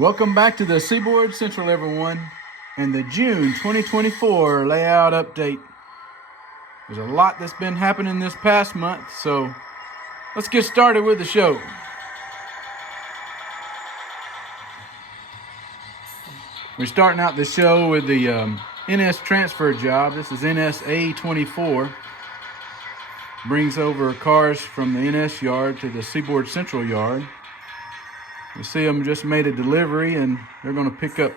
Welcome back to the Seaboard Central, everyone, and the June 2024 layout update. There's a lot that's been happening this past month, so let's get started with the show. We're starting out the show with the NS transfer job. This is NS A24. Brings over cars from the NS yard to the Seaboard Central yard. You see them just made a delivery, and they're going to pick up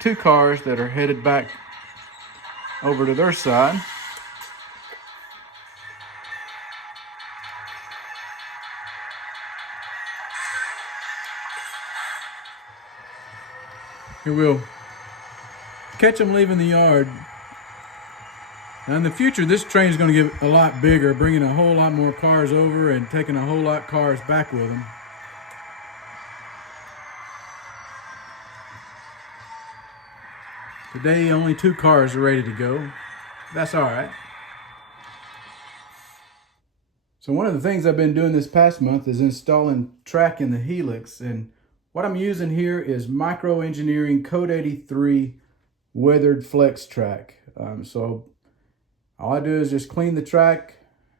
2 cars that are headed back over to their side. Here we'll catch them leaving the yard. Now in the future, this train is going to get a lot bigger, bringing a whole lot more cars over and taking a whole lot of cars back with them. Today, only 2 cars are ready to go. That's all right. So one of the things I've been doing this past month is installing track in the Helix. And what I'm using here is Micro Engineering Code 83 weathered flex track. So all I do is just clean the track,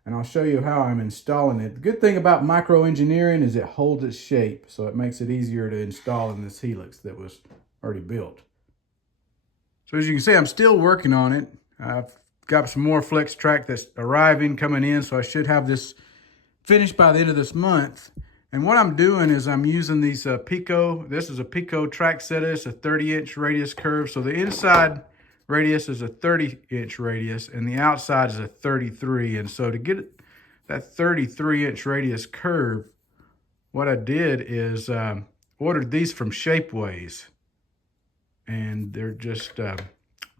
and I'll show you how I'm installing it. The good thing about Micro Engineering is it holds its shape, so it makes it easier to install in this Helix that was already built. So as you can see, I'm still working on it. I've got some more flex track that's arriving, coming in, so I should have this finished by the end of this month. And what I'm doing is I'm using these Pico. This is a Pico track setter. It's a 30-inch radius curve. So the inside radius is a 30-inch radius, and the outside is a 33. And so to get that 33-inch radius curve, what I did is ordered these from Shapeways. And they're just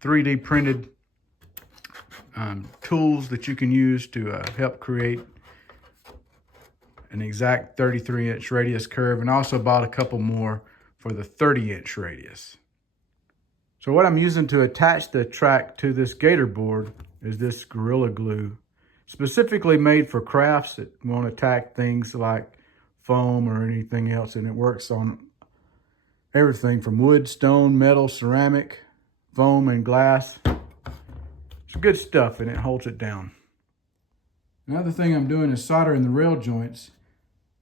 3D printed tools that you can use to help create an exact 33-inch radius curve, and also bought a couple more for the 30-inch radius. So what I'm using to attach the track to this gator board is this Gorilla Glue, specifically made for crafts that won't attack things like foam or anything else, and it works on everything from wood, stone, metal, ceramic, foam, and glass. It's good stuff, and it holds it down. Another thing I'm doing is soldering the rail joints.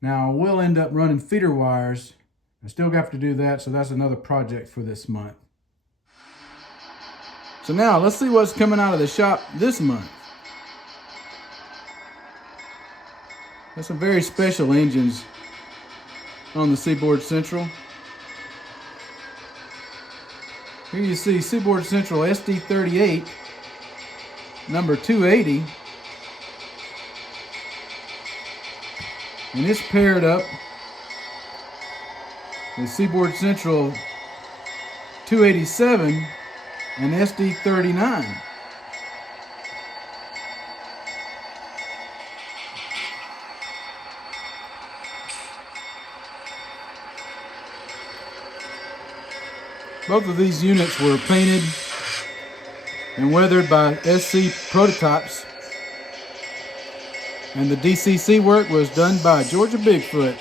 Now I will end up running feeder wires. I still have to do that, so that's another project for this month. So now let's see what's coming out of the shop this month. There's some very special engines on the Seaboard Central. Here you see Seaboard Central SD38, number 280. And it's paired up with Seaboard Central 287 and SD39. Both of these units were painted and weathered by SC Prototypes, and the DCC work was done by Georgia Bigfoot.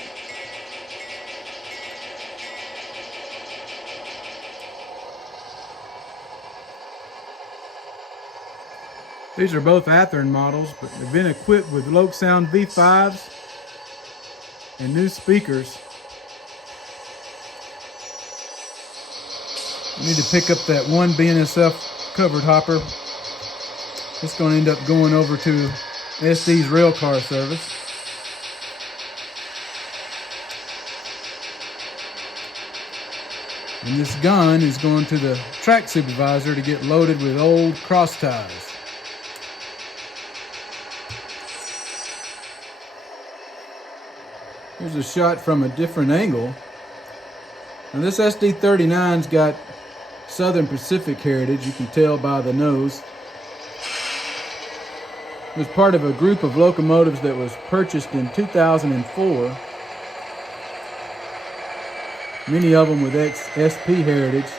These are both Athearn models, but they've been equipped with Loc Sound V5s and new speakers. I need to pick up that one BNSF covered hopper. It's going to end up going over to SD's railcar service. And this gun is going to the track supervisor to get loaded with old cross ties. Here's a shot from a different angle. Now this SD39's got Southern Pacific heritage, you can tell by the nose. It was part of a group of locomotives that was purchased in 2004. Many of them with ex-SP heritage.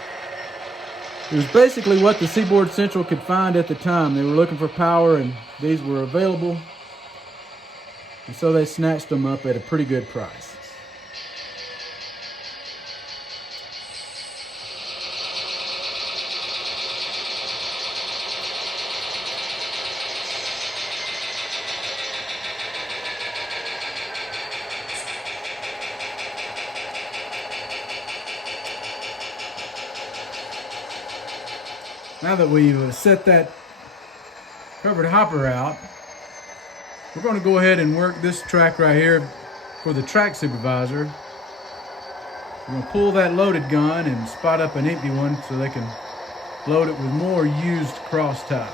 It was basically what the Seaboard Central could find at the time. They were looking for power, and these were available. And so they snatched them up at a pretty good price. Now that we've set that covered hopper out, we're going to go ahead and work this track right here for the track supervisor. We're going to pull that loaded gun and spot up an empty one so they can load it with more used cross ties.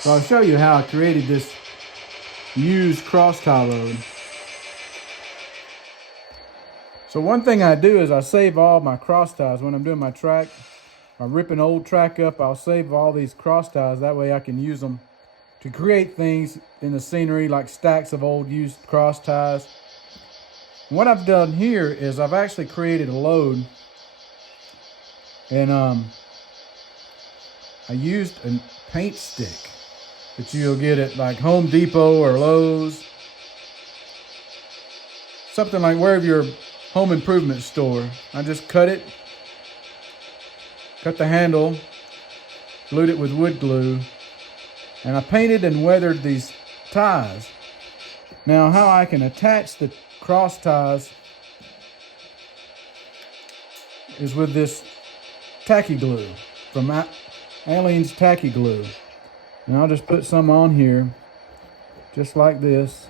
So I'll show you how I created this used cross tie load. So one thing I do is I save all my cross ties when I'm doing my track. I rip an old track up, I'll save all these cross ties. That way I can use them to create things in the scenery like stacks of old used cross ties. And what I've done here is I've actually created a load, and I used a paint stick that you'll get at like Home Depot or Lowe's. Something like wherever your home improvement store. I just cut it, cut the handle, glued it with wood glue, and I painted and weathered these ties. Now how I can attach the cross ties is with this tacky glue from Aleene's Tacky Glue. And I'll just put some on here, just like this.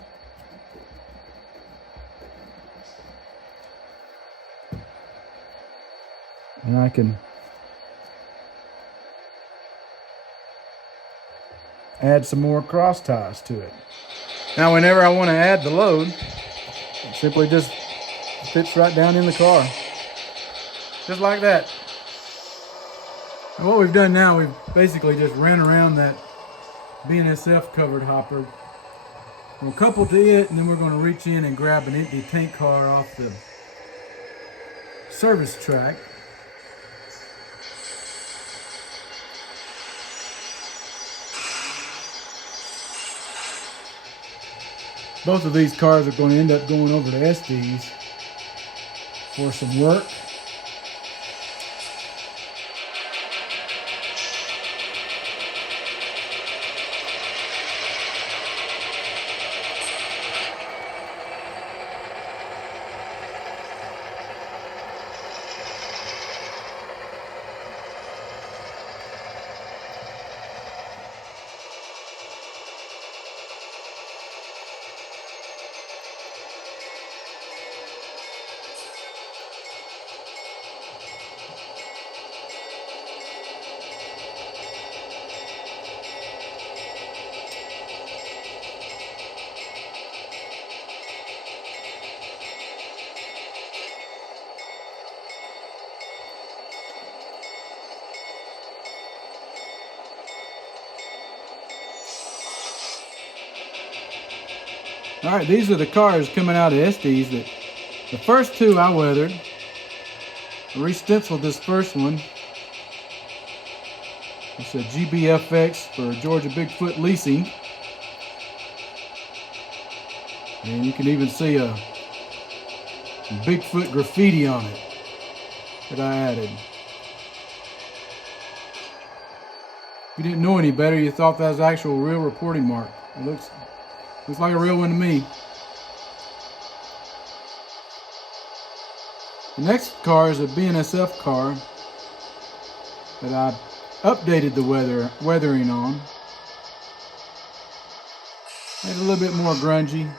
And I can add some more cross ties to it. Now whenever I want to add the load, it simply just fits right down in the car. Just like that. And what we've done now, we've basically just ran around that BNSF covered hopper. We'll couple to it, and then we're going to reach in and grab an empty tank car off the service track. Both of these cars are going to end up going over to Estes for some work. All right, these are the cars coming out of Estes. The first two I weathered. I re-stenciled this first one. It's a GBFX for Georgia Bigfoot Leasing. And you can even see a Bigfoot graffiti on it that I added. If you didn't know any better, you thought that was actual real reporting mark. It looks like a real one to me. The next car is a BNSF car that I updated the weathering on. Made it a little bit more grungy.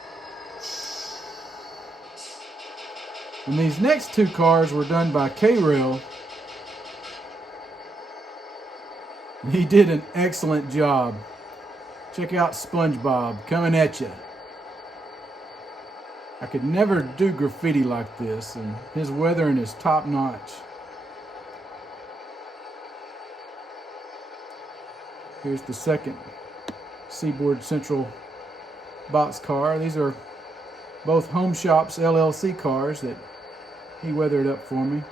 And these next two cars were done by K-Rail. He did an excellent job. Check out SpongeBob coming at you. I could never do graffiti like this, and his weathering is top notch. Here's the second Seaboard Central box car. These are both Home Shops LLC cars that he weathered up for me.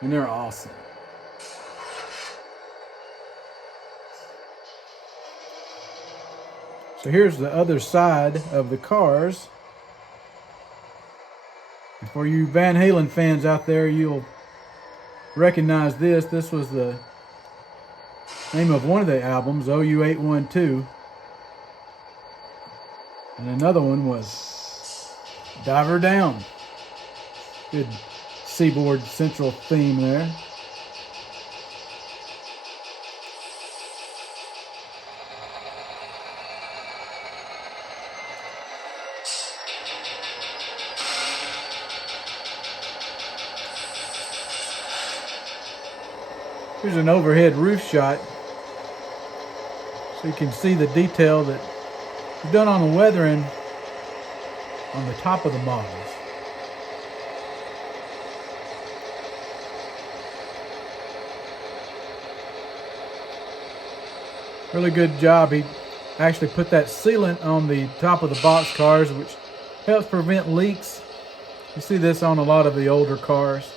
And they're awesome. So here's the other side of the cars. For you Van Halen fans out there, you'll recognize this. This was the name of one of the albums, OU812. And another one was Diver Down. Good Seaboard Central theme there. Here's an overhead roof shot so you can see the detail that we've done on the weathering on the top of the models. Really good job. He actually put that sealant on the top of the box cars, which helps prevent leaks. You see this on a lot of the older cars.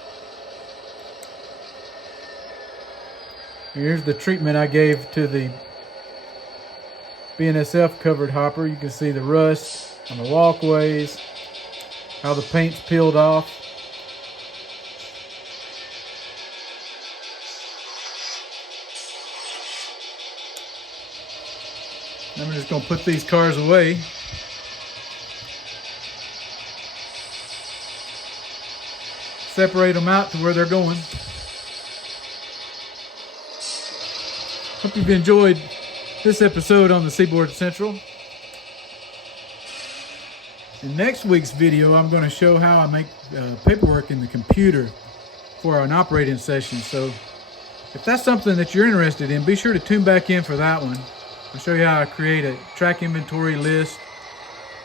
Here's the treatment I gave to the BNSF covered hopper. You can see the rust on the walkways, how the paint's peeled off. I'm just going to put these cars away. Separate them out to where they're going. Hope you've enjoyed this episode on the Seaboard Central. In next week's video, I'm going to show how I make paperwork in the computer for an operating session. So if that's something that you're interested in, be sure to tune back in for that one. I'll show you how I create a track inventory list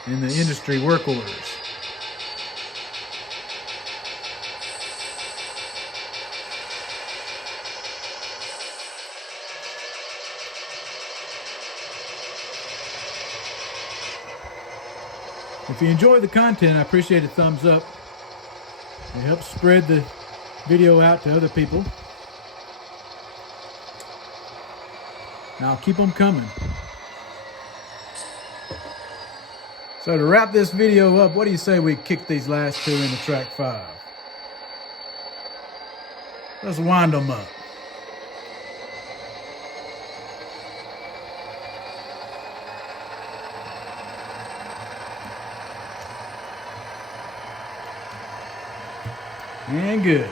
in the industry work orders. If you enjoy the content, I appreciate a thumbs up. It helps spread the video out to other people. And I'll keep them coming. So to wrap this video up, what do you say we kick these last two into track 5? Let's wind them up. And good.